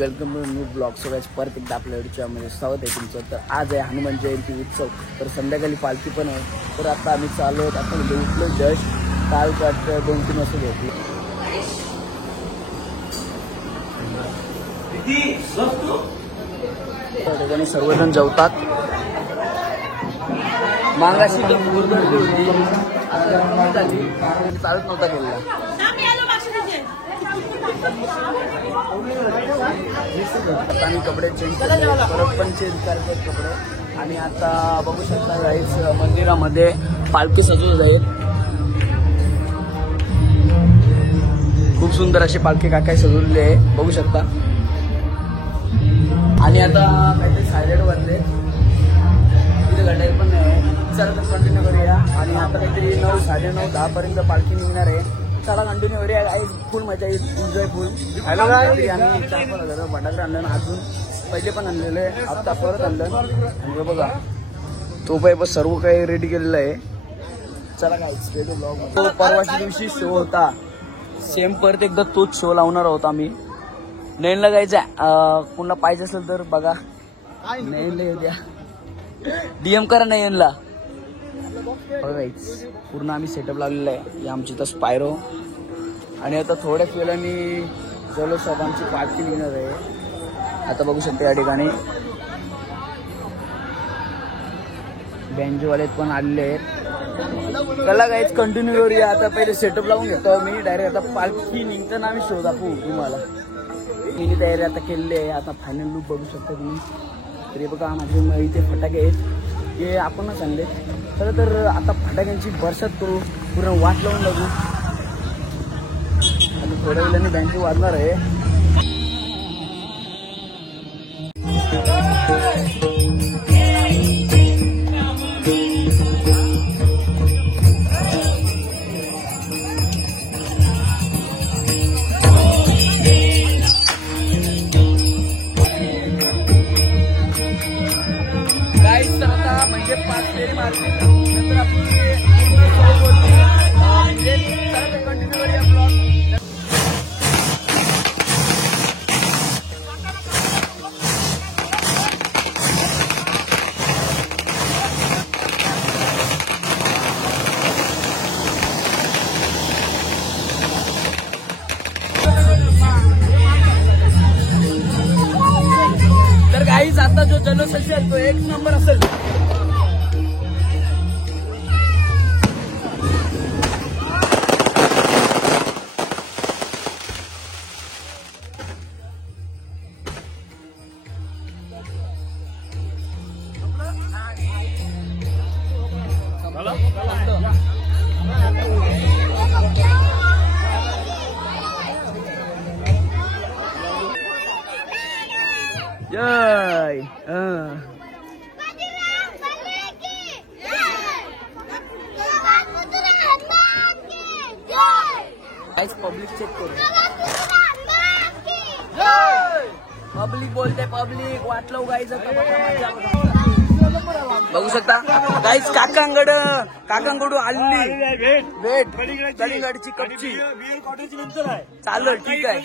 Welcome to new blog. सगळ्याच परत एकदा आपल्या व्हिडिओमध्ये स्वागत आहे तुमचं. तर आज आहे हनुमान जयंती उत्सव. तर संध्याकाळी पालखी पण आहे. तर आता आम्ही चाललो आहोत. आता म्हणजे उठलो जस्ट. काल 2-3 वाजता झोपलो. त्या ठिकाणी सर्वजण जेवतात. मागाशी तर पूर्ण होती. चालत नव्हता गेला. आम्ही कपडे चेंज केले, परत पण चेंज करतात कपडे. आणि आता बघू शकता गाईस मंदिरामध्ये पालखी सजवत आहे. खूप सुंदर अशी पालखी काकाय सजवलेली आहे, बघू शकता. आणि आता काहीतरी सायलेंट वाजले, तिथे घड्याळ पण नाही. चला तर कंटिन्यू करूया. आणि आता काहीतरी 9, 9:30, 10 पर्यंत पालखी निघणार आहे. चला कंटिन्यू करूया. फुल मजा येईल, एन्जॉय फुल. हॅलो गाईस, आम्ही 4-5 हजार फटाकडे आणलं. अजून पहिले पण आणलेलं आहे, आता परत आणलं. आणि बघा तो पाय सर्व काही रेडी केलेलं आहे. चला गाईस भेटू ब्लॉग. परवाच्या दिवशी शो होता सेम, परत एकदा तोच शो लावणार आहोत आम्ही. नैनला जायचं, कोणाला पाहिजे असेल तर बघा. नैनला येऊ द्या, डीएम करा नैनला. पूर्ण आम्ही सेटअप लावलेला आहे. आमची तर स्पायरो. आणि आता थोड्या वेळाने जलोत्सवांची पालखी निघणार आहे. आता बघू शकता या ठिकाणी बँजोवाले पण आलेले आहेत. चला गाईच कंटिन्यू करूया. आता पहिले सेटअप लावून घेतो मी डायरेक्ट. आता पालखी निघताना आम्ही शो दाखवू तुम्हाला. मी तयारी आता केलेली आहे. आता फायनल लुक बघू शकता तुम्ही. तरी बघा माझे इथे फटाके आहेत, हे आपणच आणले. खरं तर आता फटाक्यांची बरसात करू, पूर्ण वाट लावून लागू. आणि थोड्या वेळाने बँक वाजणार आहे. म्हणजे 5 फेरी मारली नंतर आपली कंटिन्यू करूया ब्लॉग. तर गाईज आता जो जल्लोष असेल तो 1 नंबर असेल. पब्लिक चेक करू. पब्लिक बोलते, पब्लिक वाटलं गाईज. बघू शकता गाईज काकांकडून आलेली भेट कलिंगडची कपची. चालेल, ठीक आहे.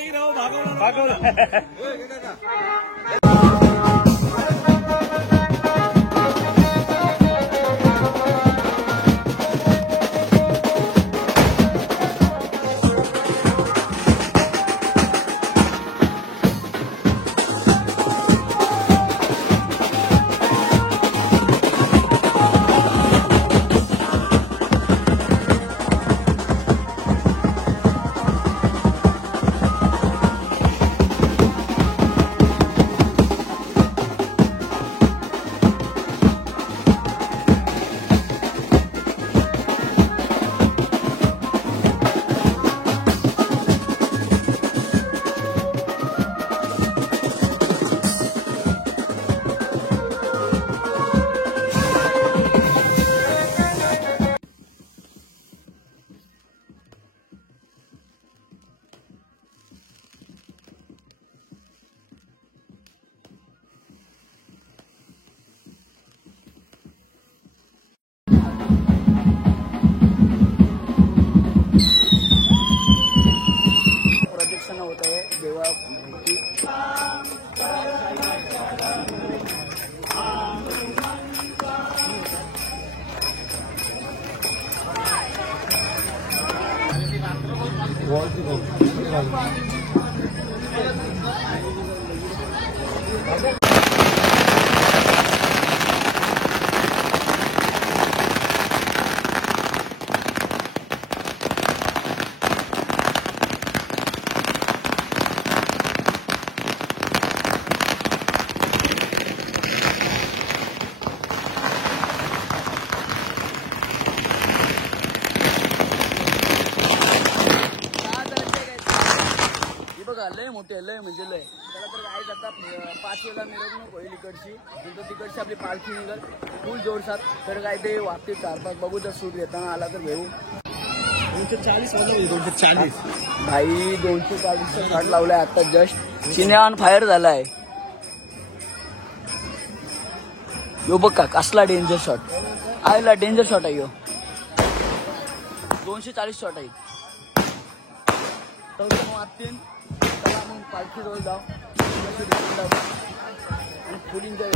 लय मोठे लय म्हणजे लय त्याला तर काय आता 5 वेळा मिरवणूक होईल इकडची नंतर तिकडची आपली पालखी निघल फुल जोरसात तर काय ते वागते 4-5 बघू जर सूट घेताना आला तर घेऊ 240 भाई 240 शॉट लावलाय आता जस्ट चिन्या ऑन फायर झालाय यो बघ का कसला डेंजर शॉट आयला डेंजर शॉट आहे यो 240 शॉट आहे तर मारतीन मग पालखी रोल जाऊ आणि फुल एन्जॉय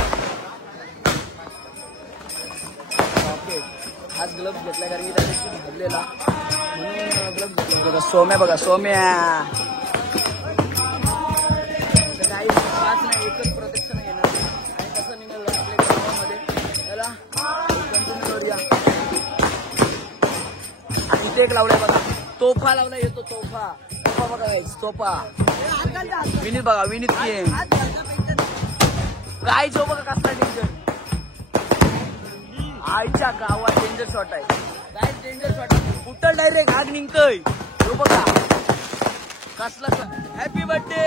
हात ग्लव्स घेतला कारण की त्याच्याशी भरलेला म्हणून ग्लव्स घेतला बघा सोम्या बघा सोम्या काही पाच नाही एकच प्रोटेक्शन घेणार आणि कसं निघाल आपल्या गावामध्ये त्याला कंटिन्यू करूया आणि इथे एक लावलाय बघा तोफा लावला येतो तोफा तोफा बघा तोफा विनीत बघा विनीत काय जो बघा कसला डेंजर आईच्या गावात डेंजर शॉट आहे काय डेंजर शॉट कुठं डायरेक्ट आग निघतोय जो बघा कसला हॅपी बर्थडे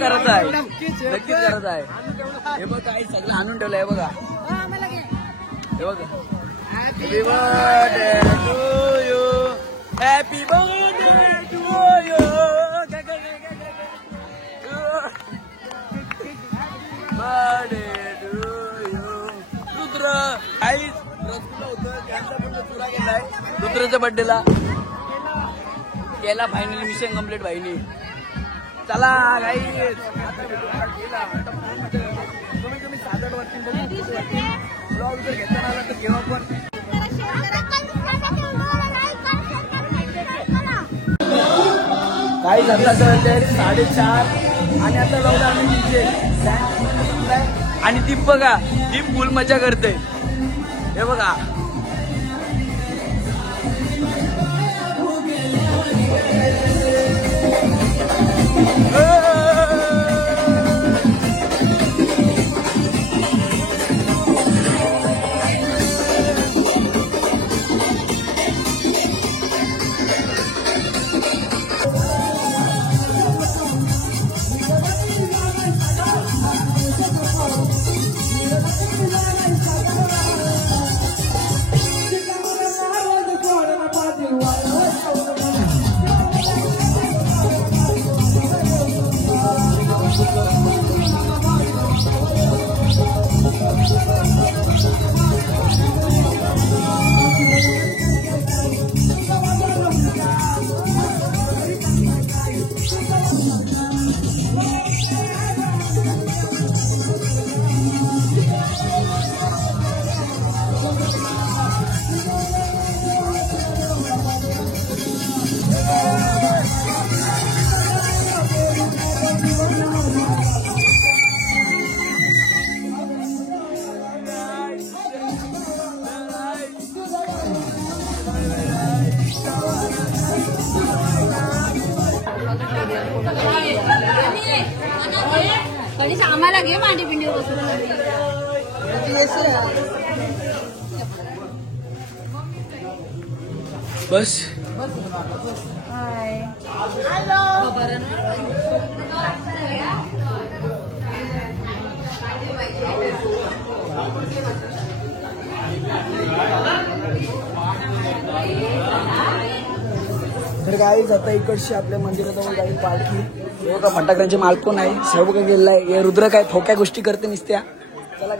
करत आहे नक्कीच करत आहे हे बघ काही सगळं आणून ठेवलं आहे बघा हे बघा happy birthday to you happy birthday to you birthday to you Rudra आई रसगुल्ला होतं त्यांचा पण तुला गेलाय रुद्रच्या बर्थडेला केला फायनली मिशन कम्प्लीट भाईनी चला गाई तुम्ही 7-8 वाजतील ब्लॉग जर घेताना आला तर घेऊ आपण काही आता 4:30 आणि आता लावलं आम्ही डीजे आणि दीप बघा दीप फुल मजा करते हे बघा आम्हाला घे मांडी पिंडी बस तर गाईज आता इकडची आपल्या मंदिराजवळ जाईल पालखी हे बघा फटाक्यांचे माल पण आहे सर्व काही गेलेला आहे हे रुद्र काय ठोक्या गोष्टी करते निसत्या चला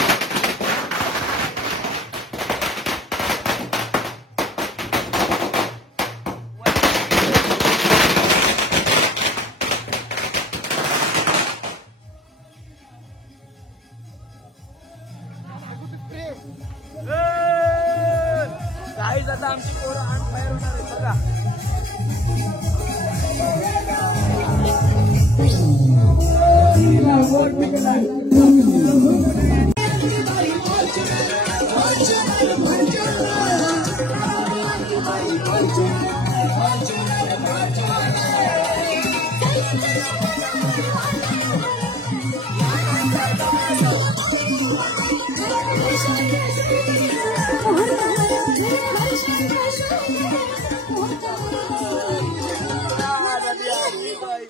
गाईज आता आमची पोरं ऑन फायर होणार आहे बघा.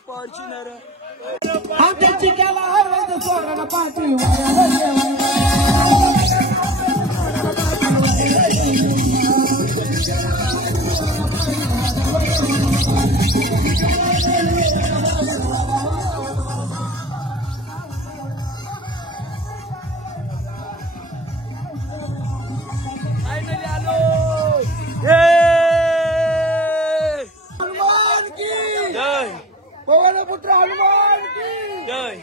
फॉर्च्युनर फायनली आलो. हनुमान की जय. पवनपुत्र हनुमान की जय.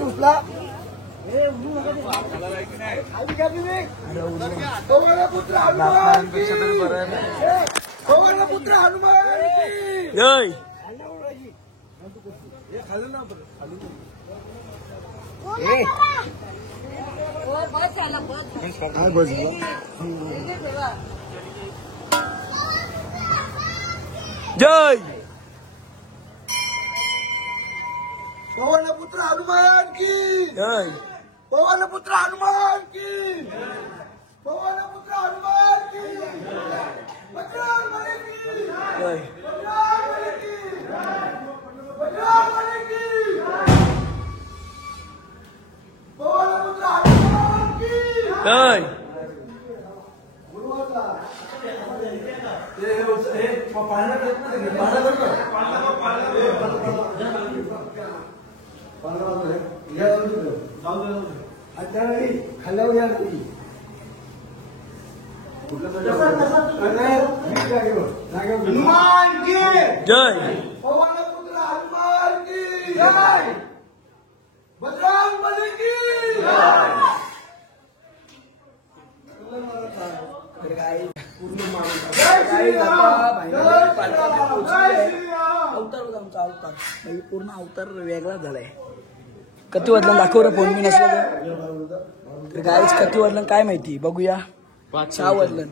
उचला पवनपुत्र हनुमान की पवनपुत्र हनुमान की जय. जय पवनपुत्र हनुमान की जय. पवनपुत्र हनुमान की पवनपुत्र हनुमान की बजरंगबली की जय. बजरंगबली की बजरंगबली की पवनपुत्र हनुमान की जय. खाल्ल्यावर या हनुमान की जय. पवनपुत्र हनुमान की जय. बजरंगबली की अवतार होता आमचा अवतार. पूर्ण अवतार वेगळा झालाय. किती वाजलं दाखव रे फोन मी नसला तर गाईच किती वाजलं काय माहिती बघूया. 6 वाजलं.